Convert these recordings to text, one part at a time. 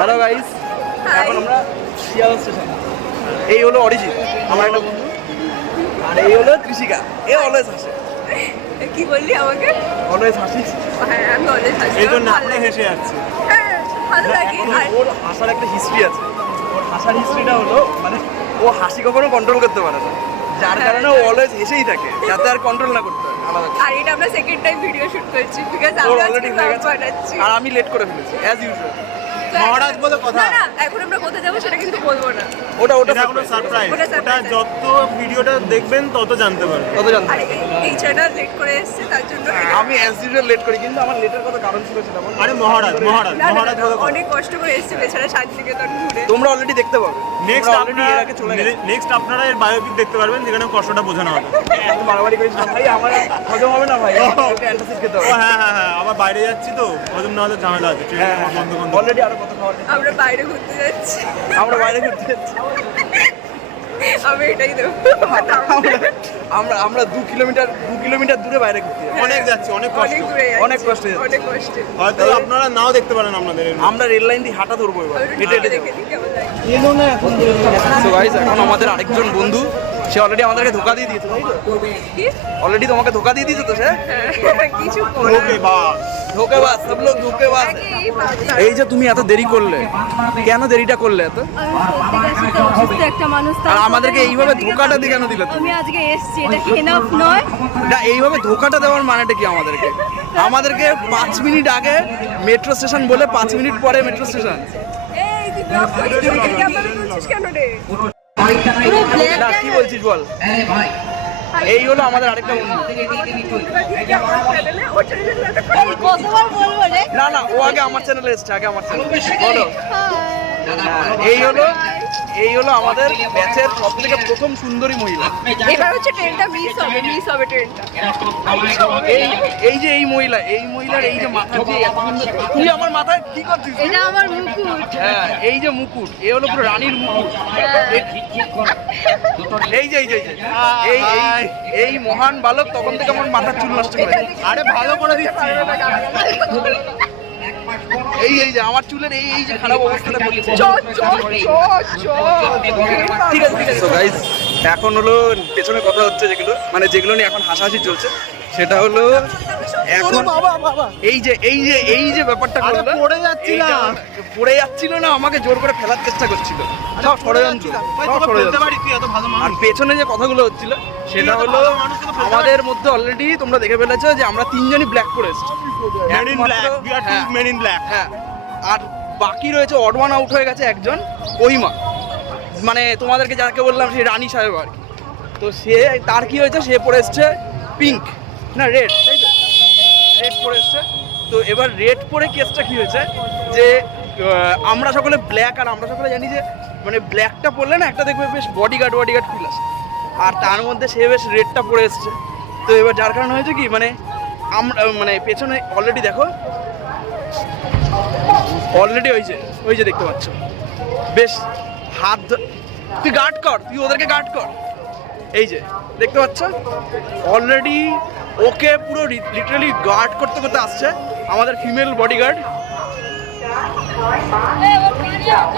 Hello guys, এখন আমরা শিয়াল স্টেশন। এই হলো অরিজিৎ, আমার একটা বন্ধু, আর এই হলো ত্রিশিকা। এ অলওয়েজ হাসে। কি বললি আমাকে? অলওয়েজ হাসিস। হ্যাঁ, আমি অলওয়েজ হাসি। এই জন্য আপনি হেসে যাচ্ছে। হ্যাঁ, ভালো লাগে। আর ওর হাসার একটা হিস্ট্রি আছে। ওর হাসার হিস্ট্রিটা হলো মানে ও হাসি কখনো কন্ট্রোল করতে পারে না, যার কারণে ও অলওয়েজ হেসেই থাকে, যাতে আর কন্ট্রোল না করতে হয়। আলাদা আর এটা আমরা সেকেন্ড টাইম ভিডিও শুট করছি বিকজ ওর আমি অলরেডি আজকে হয়ে ব্লগ গেছে, বানাচ্ছি। আর আমি লেট করে ফেলেছি অ্যাজ ইউজুয়াল। মহারাজ বলে কথা। না না, এখন আমরা কোথায় যাবো সেটা কিন্তু বলবো না। ওটা ওটা এটা কোনো সারপ্রাইজ। ওটা ওটা surprise। যত ভিডিওটা দেখবেন তত জানতে পারবেন। কত জানতে আর এই ছেলেটা লেট করে এসেছে তার জন্য এটা- আমি অ্যাজ ইউজুয়াল লেট করি, কিন্তু আমার লেটের কথা কারণ ছিল সেটা বল। আরে মহারাজ মহারাজ না, না, মহারাজ না, বলে কথা। অনেক কষ্ট করে এসেছে বেচারা শান্তিনিকেতন ঘুরে। তোমরা অলরেডি দেখতে পাবে। নেক্সট অলরেডি এর আগে চলে গেছে। নেক্সট আপনারা এর বায়োপিক দেখতে পারবেন যেখানে কষ্টটা বোঝানো হবে। এত বাড়াবাড়ি করিস না ভাই, আমার হজম হবে না ভাই। একটু অ্যান্টাসিড খেতে ও হবে। হ্যাঁ হ্যাঁ হ্যাঁ, আবার বাইরে যাচ্ছি তো হজম না হলে ঝামেলা আছে। ট্রেনে হ্যাঁ, আমার বন্ধু বন্ধু। অলরেডি আরো কত খাওয়ার। আমরা বাইরে ঘুরতে যাচ্ছি। আমরা বাইরে ঘুরতে যাচ্ছি। আমি এটাই দেবো। আমরা 2 কিলোমিটার দূরে বাইরে ঘুরতে যাচ্ছি। অনেক যাচ্ছি, অনেক কষ্ট। অনেক দূরে যাচ্ছি। অনেক কষ্টে যাচ্ছি। অনেক কষ্টে। হয়তো আপনারা নাও দেখতে পারেন আপনাদের এর। আমরা রেল লাইন দিয়ে হাঁটা ধরবো এবার, আমি হেঁটে হেঁটে যাবো। দেখে দিই কেমন লাগে। সো গাইস, এখন আমাদের আরেকজন বন্ধু, সে অলরেডি আমাদেরকে ধোকা দিয়ে দিয়েছে, তাই তো? কি? অলরেডি তোমাকে ধোকা দিয়ে দিয়েছে তো সে? হ্যাঁ, কিছু ওকে বাস। ধোকেবাজ, সব লোক ধোকেবাজ। এই যে তুমি এত দেরি করলে, কেন দেরিটা করলে এত? অসুস্থ একটা মানুষ আর আমাদেরকে এইভাবে ধোকাটা দিয়ে কেন দিলে তুমি? আমি আজকে এসেছি, এটা এনাফ নয়। না, এইভাবে ধোকাটা দেওয়ার মানেটা কি আমাদেরকে? আমাদেরকে 5 মিনিট আগে মেট্রো স্টেশন বলে 5 মিনিট পরে মেট্রো স্টেশন। এই তুই ব্লগ করছিস, এই ক্যামেরা তুলছিস কেন রে? পুরো ব্ল্যাক না, কি বলছিস বল? এই হলো আমাদের আরেকটা বন্ধু। ওর ছেলে ছেলে একটা কতবার বলবো রে? না না, ও আগে আমার চ্যানেলে এসছে, আগে আমার চ্যানেলে বলো। হ্যাঁ, এই হলো আমাদের ব্যাচের সব থেকে প্রথম সুন্দরী মহিলা। এবার হচ্ছে ট্রেনটা মিস হবে ট্রেনটা। এই যে এই মহিলার এই যে মাথা দিয়ে এত সুন্দর। তুই আমার মাথায় কি করছিস? এটা আমার মুকুট। হ্যাঁ, এই যে মুকুট, এ হলো পুরো রানীর মুকুট। এই যে এই মহান বালক তখন থেকে আমার মাথার চুল নষ্ট করে। আরে ভালো করে দিচ্ছি। এই যে আমার চুলের এই যে খারাপ অবস্থাটা বলেছে। ঠিক আছে। সো গাইস, এখন হলো পেছনে কথা হচ্ছে যেগুলো নিয়ে এখন হাসাহাসি চলছে, সেটা হলো এখন এই যে ব্যাপারটা আরে করলো, পড়ে যাচ্ছিলাম। পড়ে যাচ্ছিল না, আমাকে জোর করে ফেলার চেষ্টা করছিল। সব ষড়যন্ত্র, ভাই, সব তোকে ফেলতে ষড়যন্ত্র। পারি, তুই এত ভালো আর মানুষ। পেছনে যে কথাগুলো হচ্ছিল সেটা হলো আমাদের মধ্যে অলরেডি তোমরা দেখে ফেলেছো যে আমরা 3 জনই ব্ল্যাক পরে এসেছি। Men in black, we are two men in black. হ্যাঁ, আর বাকি রয়েছে অড ওয়ান আউট হয়ে গেছে একজন, কহিমা, মানে তোমাদেরকে যাকে বললাম সেই রানী সাহেব আর কি। তো তার কি হয়েছে, সে পরে এসছে পিঙ্ক না রেড, তাই তো? রেড পরে এসছে। তো এবার রেড পরে কেসটা কি হয়েছে যে আমরা সকলে ব্ল্যাক, আর আমরা সকলে জানি যে মানে ব্ল্যাকটা পরলে না একটা দেখবে বেশ বডিগার্ড ফিল আসে, আর তার মধ্যে সে বেশ রেডটা পরে এসছে। তো এবার যার কারণে হয়েছে কি, মানে আমরা মানে পেছনে অলরেডি দেখো, অলরেডি ওই যে দেখতে পাচ্ছ বেশ তুই গার্ড কর, তুই ওদেরকে গার্ড কর। এই যে দেখতে পাচ্ছ অলরেডি ওকে পুরো লিটারালি গার্ড করতে আসছে আমাদের ফিমেল বডিগার্ড।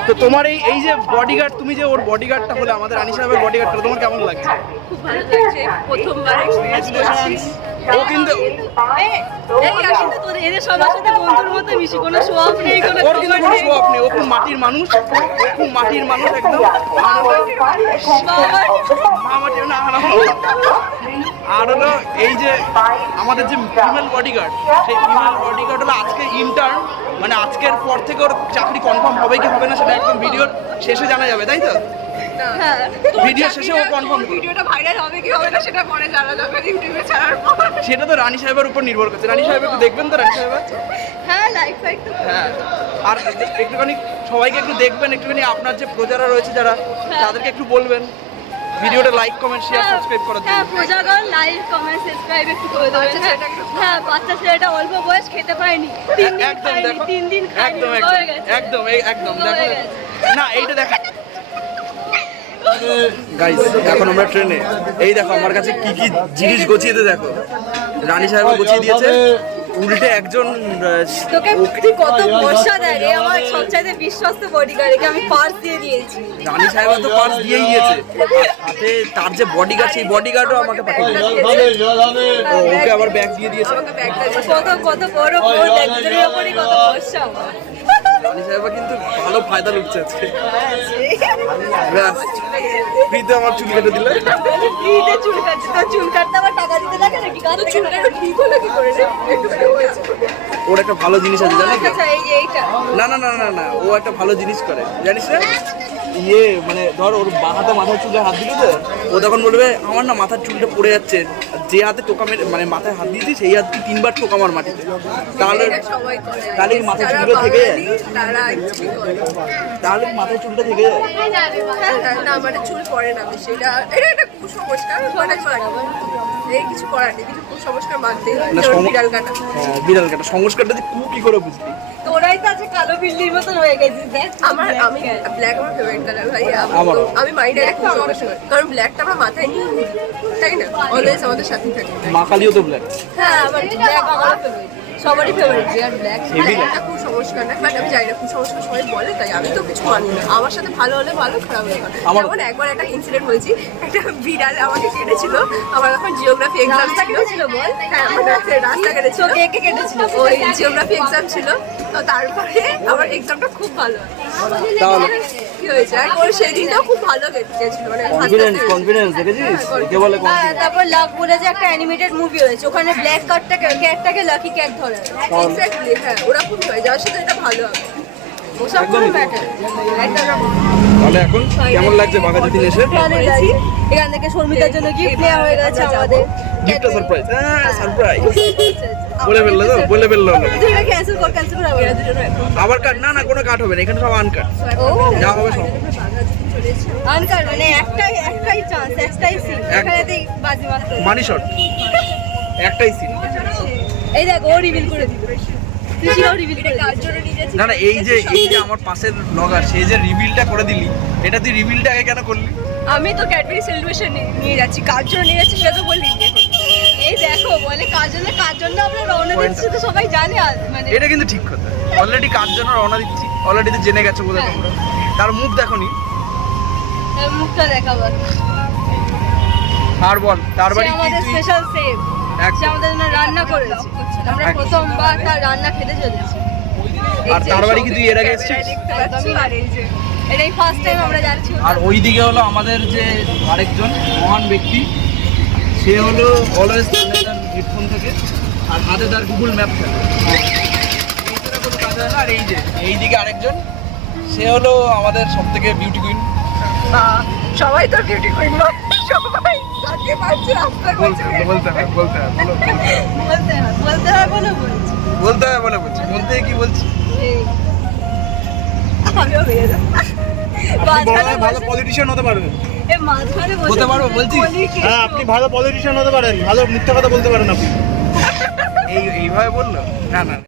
তো তোমার এই যে বডিগার্ড, তুমি যে ওর বডিগার্ডটা হলে, আমাদের রানী সাহেবের বডিগার্ডটা তোমার কেমন লাগছে? খুব ভালো লাগছে, প্রথমবার এক্সপেরিয়েন্স করছি। ও কিন্তু এদের সবার সাথে বন্ধুর মতো মিশি, কোনো শো অফ নেই, কোনো ওর কিন্তু কোনো শো অফ নেই, ও খুব মাটির মানুষ, একদম। মামাটিও না, আর হলো এই যে আমাদের যে ফিমেল বডিগার্ড, সেই ফিমেল বডিগার্ড হলো আজকে ইন্টার্ন, মানে আজকের পর থেকে ওর চাকরি কনফার্ম হবে কি হবে না সেটা একদম ভিডিওর শেষে জানা যাবে, তাই তো? হ্যাঁ। ভিডিও শেষে ও কনফার্ম করবে। ভিডিওটা ভাইরাল হবে কি হবে না সেটা পরে জানা যাবে ইউটিউবে ছাড়ার পর। সেটা তো রানী সাহেবের উপর নির্ভর করছে। রানী সাহেব একটু দেখবেন তো, রানী সাহেব? হ্যাঁ, লাইক ফাইক তো। হ্যাঁ, আর একটুখানি সবাইকে একটু দেখবেন, একটুখানি আপনার যে প্রজারা রয়েছে যারা, তাদেরকে একটু বলবেন ভিডিওটা লাইক কমেন্ট শেয়ার সাবস্ক্রাইব করার হ্যাঁ, জন্য। প্রজাগণ লাইক কমেন্ট সাবস্ক্রাইব একটু করে দেবেন। হ্যাঁ, বাচ্চা ছেলেটা অল্প বয়স, খেতে পায়নি, 3 দিন একদম খায়নি, দেখো, 3 দিন খায়নি, একদম রোগা হয়ে গেছে। একদম রোগা দেখো হয়ে গেছে। না, এইটা দেখা গাইস, এখন আমরা ট্রেনে। এই দেখো আমার কাছে কি জিনিস গছিয়েতে দেখো, রানী সাহেব গুছিয়ে দিয়েছে। উল্টে একজন তোকে তুই কত ভরসা দেয় রে, আমার সবচাইতে বিশ্বস্ত বডিগার্ড, একে আমি পার্স দিয়ে দিয়েছি। রানী সাহেবা তো পার্স দিয়েই দিয়েছে, সাথে তার যে বডিগার্ড সেই বডিগার্ডও আমাকে পাঠিয়ে দিয়েছে। ও, ওকে আবার ব্যাগ দিয়ে দিয়েছে। আমাকে ব্যাগটা কত কত বড় বড় ব্যাগের উপরই কত ভরসা আমার। রানী সাহেবা কিন্তু ভালো ফায়দা লুটছে আজকে। ব্যাস, ফ্রিতে আমার চুল কেটে দিলে। ফ্রিতে চুল কাটছি, তো চুল কাটতে আবার টাকা দিতে লাগে নাকি? তো চুল কাটা ঠিক হলো কি করে রে? একটু হয়েছে। ওর একটা ভালো জিনিস আছে জানো তো? আচ্ছা, এই যে এইটা না না না না না, ও একটা ভালো জিনিস করে জানিস না? মানে ধর ওর বাঁ হাতে মাথার চুলে হাত দিল তো, ও তখন বলবে আমার না মাথার চুলটা পড়ে যাচ্ছে, যে হাতে টোকা মেরে মানে মাথায় হাত দিয়েছি সেই হাত দিয়ে 3 বার টোকা মার মাটিতে, তাহলে এটা সবাই করে। তাহলে এই মাথার যারা চুলটা থেকে যায়, বাঙালি, তারা actually করে। তাহলে এই মাথার চুলটা থেকে যায়। না মানে চুল পড়ে না বেশি, এটা একটা কুসংস্কার, মানে এই কিছু করার নেই, কিছু কুসংস্কার মানতেই হয়। না, যেমন বিড়াল কাটা। হ্যাঁ, বিড়াল কাটা সংস্কারটা যে কি করে বুঝলি? তোরাই তো আছে কালো বিল্লির মতন হয়ে গেছিস দেখ। আমি ব্ল্যাক আমার ফেভারিট কালার ভাই। আমারও। আমি মাইন্ডে একটা কুসংস্কার, কারণ ব্ল্যাকটা আমরা মাথায় নিয়ে ঘুরি, তাই না? অলওয়েজ আমাদের সাথে থাকে। মা কালিও তো ব্ল্যাক। হ্যাঁ, আমার ব্ল্যাক আমারও ফেভারিট, সবারই ফেভারিট বিয়ার ব্ল্যাক। Heavy একটা কুসংস্কার না, বাট আমি জানি না কুসংস্কার সবাই বলে, তাই আমি তো কিছু মানি না। আমার সাথে ভালো হলে ভালো, খারাপ হলে খারাপ। আমার- যেমন একবার একটা ইনসিডেন্ট বলছি, একটা বিড়াল আমাকে কেটেছিল, আমার তখন জিওগ্রাফি এক্সাম ছিল। বল হ্যাঁ, আমার রাস্তা কেটেছিল, কে কেটেছিল? ওই জিওগ্রাফি এক্সাম ছিল, তো তারপরে আমার এক্সামটা খুব ভালো হয়। তাহলে কি হয়েছে, আর ওর সেই দিনটাও খুব ভালো গেছিল, মানে কনফিডেন্স দেখেছিস? একে বলে হ্যাঁ, confidence। তারপর লাভ বলে যে একটা অ্যানিমেটেড মুভি হয়েছে, ওখানে ব্ল্যাক ক্যাটটাকে লাকি ক্যাট ধরে। এক্স্যাক্টলি, হ্যাঁ, ওরকম হয়, যার সাথে এটা ভালো হবে। ওসব কোনো একদমই। ম্যাটার। তাহলে এখন কেমন লাগছে বাঘাযতীন এসে? এখান থেকে শর্মিতার জন্য গিফট নেওয়া হয়ে গেছে আমাদের। গিফটটা সারপ্রাইজ, সারপ্রাইজ বলে ফেললো তো, বলে ফেললো। ক্যান্সেল কর আবার কাট? না না, কোনো কাট হবে না, এখানে সব আনকাট, ও যা হবে সব আনকার, মানে একটাই চান্স, একটাই সিন, এখানেতেই বাজি মারতে হবে। মানি শট, একটাই সিন। এই দেখ, ও রিভিল করে দিল, তুই রিভিল করে কার জন্য নিজে। না না, এই যে আমার পাশের ব্লগার, সে যে রিভিলটা করে দিলি, এটা তুই রিভিলটা আগে কেন করলি? আমি তো ক্যাডবেরি সেলিব্রেশন নিয়ে যাচ্ছি, কার জন্য নিয়ে যাচ্ছি সেটা তো বললি। এই দেখো, বলে কার জন্য আমরা রওনা দিচ্ছি, তো সবাই জানে। আর মানে এটা কিন্তু ঠিক কথা, অলরেডি কার জন্য রওনা দিচ্ছি, অলরেডি তো জেনে গেছো বোধহয় তোমরা। তার মুখ দেখোনি? মুখটা দেখাবো। আর বল, তার বাড়ি কি আমাদের তুই? স্পেশাল সেভ, একদম। সে আমাদের জন্য রান্না করেছে, আমরা একদম। প্রথমবার তার রান্না খেতে চলেছি। আর তার বাড়ি কি তুই এর আগে এসেছিস? এটাই ফার্স্ট টাইম আমরা যাচ্ছি। আর ওইদিকে হলো আমাদের যে আরেকজন মহান ব্যক্তি, সে হলো অলওয়েজ তার হেডফোন থেকে আর হাতে তার গুগল ম্যাপ থাকে, এছাড়া কোনো কাজ হয় না। আর এই যে এইদিকে আরেকজন, সে হলো আমাদের সব থেকে বিউটি কুইন। সবাই তো বিউটি কুইন, সবাই তাকে পাচ্ছে, রাস্তা করছে। বলতে হয় বলতে হয় বলে বলছি। বলতে হয় বলে বলছি, মন থেকে কি বলছি? আমিও বেরিয়ে যাবো। ভালো পলিটিশিয়ান হতে পারবেন। এ মাঝখানে বসে হতে পারবো বলছিস? বলি কি? হ্যাঁ, আপনি ভালো পলিটিশিয়ান হতে পারেন, ভালো মিথ্যা কথা বলতে পারেন আপনি। এইভাবে বললো? না না।